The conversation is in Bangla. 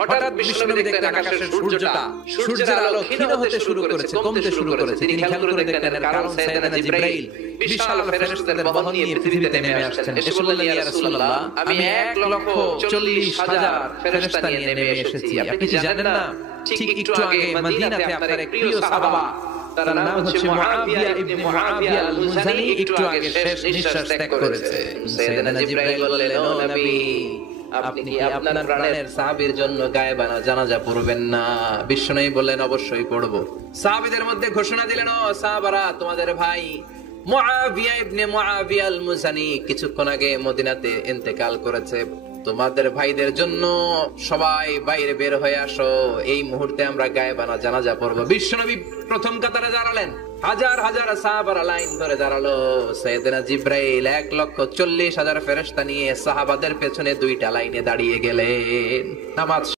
হঠাৎ বিশ্বনবী দেখলেন আকাশের সূর্যের আলো ক্ষীণ হতে শুরু করেছে, কমতে শুরু করেছে। তিনি খেয়াল করে দেখলেন এর কারণ সাইয়েদনা জিবরাইল বিশাল ফেরেশতাদের বহন নিয়ে পৃথিবীতে নেমে আসছেন। এসে বললেন, ইয়া রাসূলুল্লাহ, আমি 1,40,000 ফেরেশতা নিয়ে নেমে এসেছি। আপনি কি জানেন না, ঠিক একটু আগে মদিনাতে আপনার এক প্রিয় সাহাবা, তার নাম হচ্ছে মুআবিয়া ইবনে মুআবিয়া আল-মুজানি, একটু আগে শেষ নিঃশ্বাস ত্যাগ করেছে। সাইয়েদনা জিবরাইল বললেন, ও নবী, আপনি কি আপনার প্রাণের সাহাবীর জন্য গায়েবানা জানাজা পড়বেন না? বিশ্বনবী বললেন, অবশ্যই পড়ব। সাহাবীদের মধ্যে ঘোষণা দিলেন, ও সাহাবারা, তোমাদের ভাই মুআবিয়া ইবনে মুআবিয়া আল-মুজানি কিছুক্ষণ আগে মদিনাতে ইন্তেকাল করেছে। তোমাদের ভাইদের জন্য সবাই বাইরে বের হয়ে আসো, এই মুহূর্তে আমরা গায়েবানা জানাজা পড়ব। বিশ্বনবী প্রথম কাতারে দাঁড়ালেন, হাজার হাজার সাহাবারা লাইন ধরে দাঁড়ালো। সাইয়েদনা জিবরাইল 1,40,000 ফেরেশতা নিয়ে সাহাবাদের পেছনে দুইটা লাইনে দাঁড়িয়ে গেলেন। নামাজ